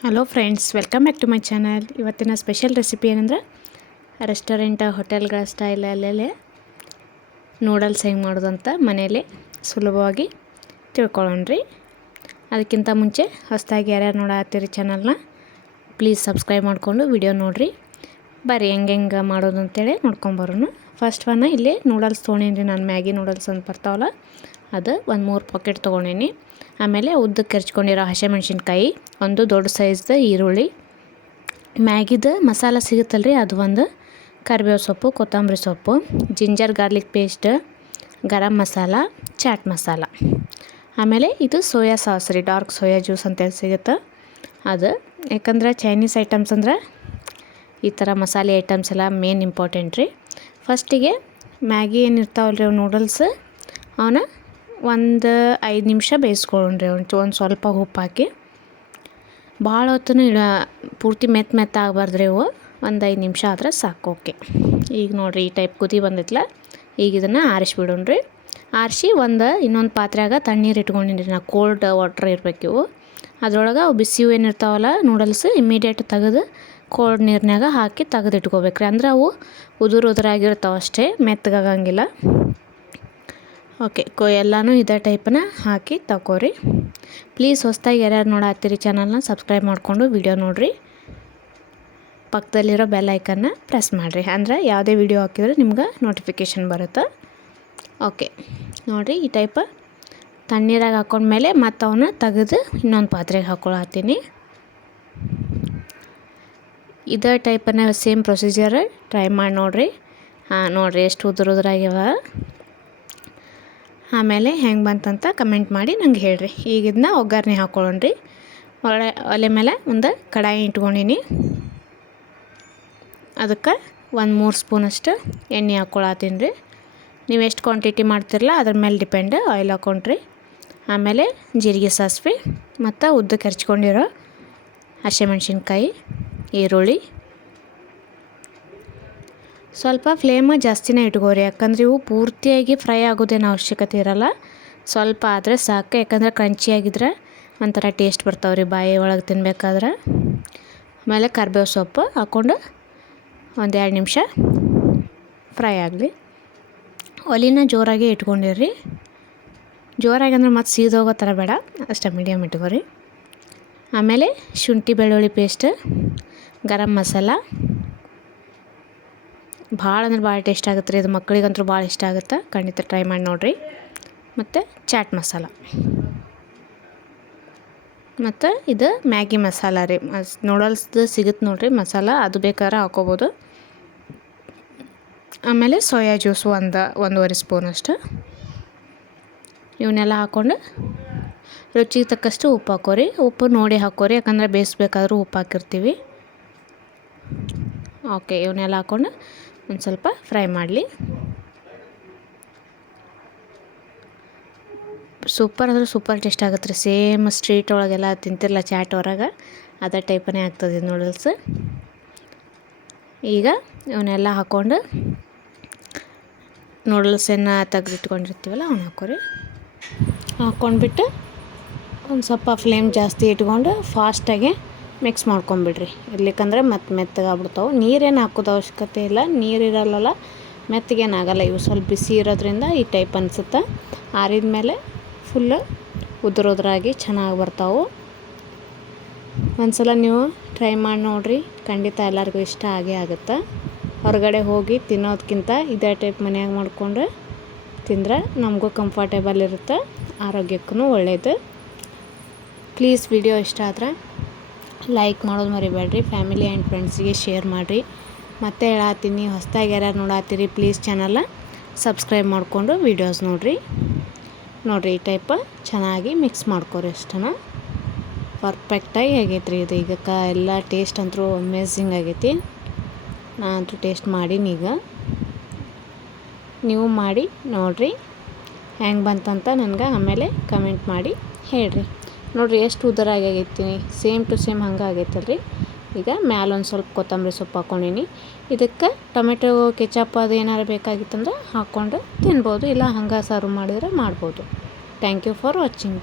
Hello friends welcome back to my channel ಇವತ್ತಿನ special recipe ಏನಂದ್ರೆ restaurant ಹೋಟೆಲ್ಗಳ ಸ್ಟೈಲಲ್ಲೇ ನೂಡಲ್ಸ್ ಹೆಂಗೆ ಮಾಡೋದು ಅಂತ ಸುಲಭವಾಗಿ ತಿಳ್ಕೊಳ್ಳೋಣ್ರಿ. ಅದಕ್ಕಿಂತ ಮುಂಚೆ ಹೊಸದಾಗಿ ಯಾರ್ಯಾರು ನೋಡತ್ತೀರಿ ಚಾನಲ್ನ ಪ್ಲೀಸ್ ಸಬ್ಸ್ಕ್ರೈಬ್ ಮಾಡಿಕೊಂಡು ವಿಡಿಯೋ ನೋಡಿರಿ. ಬರ್ರಿ ಹೆಂಗೆ ಹೆಂಗೆ ಮಾಡೋದು ಅಂತೇಳಿ ನೋಡ್ಕೊಂಬರೋಣ ಫಸ್ಟ್ ಒನ್ ಇಲ್ಲಿ ನೂಡಲ್ಸ್ ತೊಗೊಂಡೀನಿ ನಾನು ಮ್ಯಾಗಿ ನೂಡಲ್ಸ್ ಅಂತ ಬರ್ತಾವಲ್ಲ ಅದು ಒಂದು ಮೂರು ಪಾಕೆಟ್ ತೊಗೊಂಡೀನಿ. ಆಮೇಲೆ ಉದ್ದಕ್ಕೆ ಹೆರ್ಚ್ಕೊಂಡಿರೋ ಹಸಿಮೆಣ್ಸಿನ್ಕಾಯಿ ಒಂದು ದೊಡ್ಡ ಸೈಜ್ದು ಈರುಳ್ಳಿ, ಮ್ಯಾಗಿದ ಮಸಾಲ ಸಿಗುತ್ತಲ್ಲ ರೀ ಅದು ಒಂದು ಕರಿಬೇವು ಸೊಪ್ಪು, ಕೊತ್ತಂಬರಿ ಸೊಪ್ಪು, ginger garlic paste, garam masala, chaat masala. ಆಮೇಲೆ ಇದು ಸೋಯಾ ಸಾಸ್ ರೀ, ಡಾರ್ಕ್ ಸೋಯಾ ಜ್ಯೂಸ್ ಅಂತೇಳಿ ಸಿಗುತ್ತೆ ಅದು. ಯಾಕಂದ್ರೆ ಚೈನೀಸ್ ಐಟಮ್ಸ್ ಅಂದ್ರೆ ಈ ಥರ ಮಸಾಲೆ ಐಟಮ್ಸ್ ಎಲ್ಲ ಮೇನ್ ಇಂಪಾರ್ಟೆಂಟ್ ರೀ. ಫಸ್ಟಿಗೆ ಮ್ಯಾಗಿ ಏನು ಇರ್ತಾವಲ್ಲ ರೀ ನೂಡಲ್ಸ್ ಅವನ್ನ ಒಂದು ಐದು ನಿಮಿಷ ಬೇಯಿಸ್ಕೊಳ್ಳೋಣ್ರಿ ಒಂದು ಒಂದು ಸ್ವಲ್ಪ ಉಪ್ಪು ಹಾಕಿ ಭಾಳ ಹೊತ್ತು ಇಡ, ಪೂರ್ತಿ ಮೆತ್ತ ಮೆತ್ತ ಆಗಬಾರ್ದ್ರಿ ಇವು. ಒಂದು ಐದು ನಿಮಿಷ ಆದ್ರೆ ಸಾಕು, ಓಕೆ. ಈಗ ನೋಡಿರಿ, ಈ ಟೈಪ್ ಕುದಿ ಬಂದಿತ್ತಲ್ಲ ಈಗ ಇದನ್ನು ಆರಿಸ್ಬಿಡೋಣ್ರಿ. ಆರಿಸಿ ಒಂದು, ಇನ್ನೊಂದು ಪಾತ್ರೆಯಾಗ ತಣ್ಣೀರು ಇಟ್ಕೊಂಡಿನಿ ನಾ ಕೋಲ್ಡ್ ವಾಟ್ರ್ ಇರಬೇಕು ಇವು. ಅದ್ರೊಳಗೆ ಅವು ಬಿಸಿ ಏನಿರ್ತಾವಲ್ಲ ನೂಡಲ್ಸ್ ಇಮ್ಮಿಡಿಯೇಟ್ ತೆಗೆದು ಕೋಲ್ಡ್ ನೀರಿನಾಗ ಹಾಕಿ ತೆಗೆದು ಇಟ್ಕೋಬೇಕ್ರಿ ಅಂದ್ರೆ ಅವು ಉದುರು ಉದುರಾಗಿರ್ತಾವೆ ಅಷ್ಟೇ, ಮೆತ್ತಗಾಗಂಗಿಲ್ಲ. ಓಕೆ ಕೊ ಎಲ್ಲನೂ ಇದೇ ಟೈಪನ್ನ ಹಾಕಿ ತಗೋರಿ ಪ್ಲೀಸ್ ಹೊಸ್ದಾಗಿ ಯಾರ್ಯಾರು ನೋಡತ್ತೀರಿ ಚಾನಲ್ನ ಸಬ್ಸ್ಕ್ರೈಬ್ ಮಾಡಿಕೊಂಡು ವಿಡಿಯೋ ನೋಡಿರಿ. ಪಕ್ಕದಲ್ಲಿರೋ ಬೆಲ್ ಐಕನ್ನ ಪ್ರೆಸ್ ಮಾಡಿರಿ. ಅಂದ್ರೆ ಯಾವುದೇ ವಿಡಿಯೋ ಹಾಕಿದ್ರೆ ನಿಮ್ಗೆ ನೋಟಿಫಿಕೇಷನ್ ಬರುತ್ತೆ. ಓಕೆ, ನೋಡಿರಿ ಈ ಟೈಪ. ತಣ್ಣೀರಾಗ ಹಾಕೊಂಡ್ಮೇಲೆ ಮತ್ತು ಅವನ್ನ ತೆಗೆದು ಇನ್ನೊಂದು ಪಾತ್ರೆಗೆ ಹಾಕೊಳತ್ತೀನಿ ಇದೇ ಟೈಪನ್ನ ಸೇಮ್ ಪ್ರೊಸೀಜರ್ ಟ್ರೈ ಮಾಡಿ ನೋಡಿರಿ. ಹಾಂ, ನೋಡಿರಿ ಎಷ್ಟು ಉದುರು ಆಮೇಲೆ ಹೆಂಗೆ ಬಂತಂತ ಕಮೆಂಟ್ ಮಾಡಿ ನಂಗೆ ಹೇಳ್ರಿ. ಈಗ ಇದನ್ನ ಒಗ್ಗರಣೆ ಹಾಕ್ಕೊಳ್ಳೋಣ್ರಿ ಒಳ ಒಲೆ ಮೇಲೆ ಒಂದು ಕಡಾಯಿ ಇಟ್ಕೊಂಡಿನಿ. ಅದಕ್ಕೆ ಒಂದು ಮೂರು ಸ್ಪೂನಷ್ಟು ಎಣ್ಣೆ ಹಾಕ್ಕೊಳತ್ತೀನಿ ರೀ ನೀವು ಎಷ್ಟು ಕ್ವಾಂಟಿಟಿ ಮಾಡ್ತಿರಲ್ಲ ಅದ್ರ ಮೇಲೆ ಡಿಪೆಂಡ್ ಆಯಿಲ್ ಹಾಕ್ಕೊಂಡ್ರಿ ಆಮೇಲೆ ಜೀರಿಗೆ ಸಾಸಿವೆ ಮತ್ತು ಉದ್ದಕ್ಕೆ ಹೆರ್ಚ್ಕೊಂಡಿರೋ ಹಸಿಮೆಣ್ಸಿನ್ಕಾಯಿ, ಈರುಳ್ಳಿ ಸ್ವಲ್ಪ ಫ್ಲೇಮ ಜಾಸ್ತಿನೇ ಇಟ್ಕೋರಿ. ಯಾಕಂದ್ರೆ ಇವು ಪೂರ್ತಿಯಾಗಿ ಫ್ರೈ ಆಗೋದೇನು ಅವಶ್ಯಕತೆ ಇರಲ್ಲ. ಸ್ವಲ್ಪ ಆದರೆ ಸಾಕು. ಯಾಕಂದ್ರೆ ಕ್ರಂಚಿಯಾಗಿದ್ರೆ ಒಂಥರ ಟೇಸ್ಟ್ ಬರ್ತಾವ್ರಿ ಬಾಯಿ ಒಳಗೆ ತಿನ್ಬೇಕಾದ್ರೆ. ಆಮೇಲೆ ಕರ್ಬೇವು ಸೊಪ್ಪು ಹಾಕ್ಕೊಂಡು ಒಂದು ಎರಡು ನಿಮಿಷ ಫ್ರೈ ಆಗಲಿ. ಒಲಿನ ಜೋರಾಗಿ ಇಟ್ಕೊಂಡಿರಿ ಜೋರಾಗಿ ಅಂದ್ರೆ ಮತ್ತೆ ಸೀದೋಗೋ ಥರ ಬೇಡ. ಅಷ್ಟೇ ಮೀಡಿಯಮ್ ಇಟ್ಕೋರಿ. ಆಮೇಲೆ ಶುಂಠಿ ಬೆಳ್ಳುಳ್ಳಿ ಪೇಸ್ಟ್ ಗರಂ ಮಸಾಲ ಭಾಳ ಅಂದ್ರೆ ಭಾಳ ಟೇಸ್ಟ್ ಆಗುತ್ತೆ ರೀ. ಅದು ಮಕ್ಕಳಿಗಂತೂ ಭಾಳ ಇಷ್ಟ ಆಗುತ್ತೆ. ಖಂಡಿತ ಟ್ರೈ ಮಾಡಿ ನೋಡಿರಿ. ಮತ್ತು ಚಾಟ್ ಮಸಾಲ. ಮತ್ತು ಇದು ಮ್ಯಾಗಿ ಮಸಾಲ ರೀ. ಮಸ್ ನೂಡಲ್ಸ್ದು ಸಿಗುತ್ತೆ ನೋಡಿರಿ ಮಸಾಲ. ಅದು ಬೇಕಾದ್ರೆ ಹಾಕೋಬೋದು. ಆಮೇಲೆ ಸೋಯಾ ಜ್ಯೂಸು ಒಂದು, ಒಂದೂವರೆ ಸ್ಪೂನ್ ಅಷ್ಟು. ಇವನ್ನೆಲ್ಲ ಹಾಕ್ಕೊಂಡು ರುಚಿಗೆ ತಕ್ಕಷ್ಟು ಉಪ್ಪು ಹಾಕೋರಿ. ಉಪ್ಪು ನೋಡಿ ಹಾಕೋರಿ. ಯಾಕಂದರೆ ಬೇಯಿಸ್ಬೇಕಾದ್ರೂ ಉಪ್ಪು ಹಾಕಿರ್ತೀವಿ. ಓಕೆ ಇವನ್ನೆಲ್ಲ ಹಾಕ್ಕೊಂಡು ಒಂದು ಸ್ವಲ್ಪ ಫ್ರೈ ಮಾಡಲಿ. ಸೂಪರ್ ಅಂದ್ರೆ ಸೂಪರ್ ಟೇಸ್ಟ್ ಆಗುತ್ತೆ ರೀ. ಸೇಮ್ ಸ್ಟ್ರೀಟ್ ಒಳಗೆಲ್ಲ ತಿಂತಿರಲ್ಲ ಚಾಟ್ ಹೊರಗೆ, ಅದೇ ಟೈಪನೇ ಆಗ್ತದೆ ನೂಡಲ್ಸ್. ಈಗ ಇವನ್ನೆಲ್ಲ ಹಾಕ್ಕೊಂಡು ನೂಡಲ್ಸನ್ನು ತೆಗೆದಿಟ್ಕೊಂಡಿರ್ತೀವಲ್ಲ, ಅವ್ನು ಹಾಕೋರಿ. ಹಾಕ್ಕೊಂಡ್ಬಿಟ್ಟು ಒಂದು ಸ್ವಲ್ಪ ಫ್ಲೇಮ್ ಜಾಸ್ತಿ ಇಟ್ಕೊಂಡು ಫಾಸ್ಟಾಗಿ ಮಿಕ್ಸ್ ಮಾಡ್ಕೊಂಬಿಡ್ರಿ. ಇರ್ಲಿಕ್ಕಂದ್ರೆ ಮತ್ತೆ ಮೆತ್ತಗಾಗ್ಬಿಡ್ತಾವೆ. ನೀರೇನು ಹಾಕೋದು ಅವಶ್ಯಕತೆ ಇಲ್ಲ. ನೀರಿರಲ್ಲ ಮೆತ್ತಗೇನಾಗಲ್ಲ. ಇವು ಸ್ವಲ್ಪ ಬಿಸಿ ಇರೋದ್ರಿಂದ ಈ ಟೈಪ್ ಅನಿಸುತ್ತೆ. ಆರಿದ ಮೇಲೆ ಫುಲ್ಲು ಉದುರೋದ್ರಾಗಿ ಚೆನ್ನಾಗಿ ಬರ್ತಾವೆ. ಒಂದ್ಸಲ ನೀವು ಟ್ರೈ ಮಾಡಿ ನೋಡಿರಿ. ಖಂಡಿತ ಎಲ್ಲರಿಗೂ ಇಷ್ಟ ಆಗೇ ಆಗುತ್ತೆ? ಹೊರಗಡೆ ಹೋಗಿ ತಿನ್ನೋದಕ್ಕಿಂತ ಇದೇ ಟೈಪ್ ಮನೆಯಾಗ ಮಾಡಿಕೊಂಡು ತಿಂದ್ರೆ ನಮಗೂ ಕಂಫರ್ಟೇಬಲ್ ಇರುತ್ತೆ. ಆರೋಗ್ಯಕ್ಕೂ ಒಳ್ಳೆಯದು ಪ್ಲೀಸ್ ವಿಡಿಯೋ ಇಷ್ಟ ಆದರೆ ಲೈಕ್ ಮಾಡೋದು ಮರಿಬೇಡ್ರಿ ಫ್ಯಾಮಿಲಿ ಆ್ಯಂಡ್ ಫ್ರೆಂಡ್ಸಿಗೆ ಶೇರ್ ಮಾಡಿರಿ. ಮತ್ತೆ ಹೇಳತ್ತೀನಿ, ಹೊಸ್ದಾಗಿ ಯಾರ್ಯಾರು ನೋಡತ್ತೀರಿ ಪ್ಲೀಸ್ ಚಾನಲ ಸಬ್ಸ್ಕ್ರೈಬ್ ಮಾಡಿಕೊಂಡು ವೀಡಿಯೋಸ್ ನೋಡಿರಿ. ನೋಡಿರಿ, ಈ ಟೈಪ್ ಚೆನ್ನಾಗಿ ಮಿಕ್ಸ್ ಮಾಡ್ಕೊರಿ ಅಷ್ಟನ್ನು ಪರ್ಫೆಕ್ಟಾಗಿ ಆಗೈತೆ ಇದು. ಈಗ ಕ, ಎಲ್ಲ ಟೇಸ್ಟ್ ಅಂತೂ ಅಮೇಝಿಂಗ್ ಆಗೈತಿ. ನಾನಂತೂ ಟೇಸ್ಟ್ ಮಾಡೀನಿ ಈಗ. ನೀವು ಮಾಡಿ, ನೋಡಿರಿ. ಹೆಂಗೆ ಬಂತಂತ ನನಗೆ ಆಮೇಲೆ ಕಮೆಂಟ್ ಮಾಡಿ ಹೇಳ್ರಿ. ನೋಡಿರಿ ಎಷ್ಟು ಉದರಾಗಿ ಆಗೈತೀನಿ ಸೇಮ್ ಟು ಸೇಮ್ ಹಂಗೆ ಆಗೈತಲ್ರಿ. ಈಗ ಮ್ಯಾಲೊಂದು ಸ್ವಲ್ಪ ಕೊತ್ತಂಬರಿ ಸೊಪ್ಪು ಹಾಕ್ಕೊಂಡೀನಿ ಇದಕ್ಕೆ ಟೊಮೆಟೊ, ಕೆಚಪ್ ಅದು ಏನಾರು ಬೇಕಾಗಿತ್ತಂದ್ರೆ ಹಾಕ್ಕೊಂಡು ತಿನ್ಬೋದು. ಇಲ್ಲ ಹಂಗೆ ಸಾರು ಮಾಡಿದ್ರೆ ಮಾಡ್ಬೋದು. Thank you for watching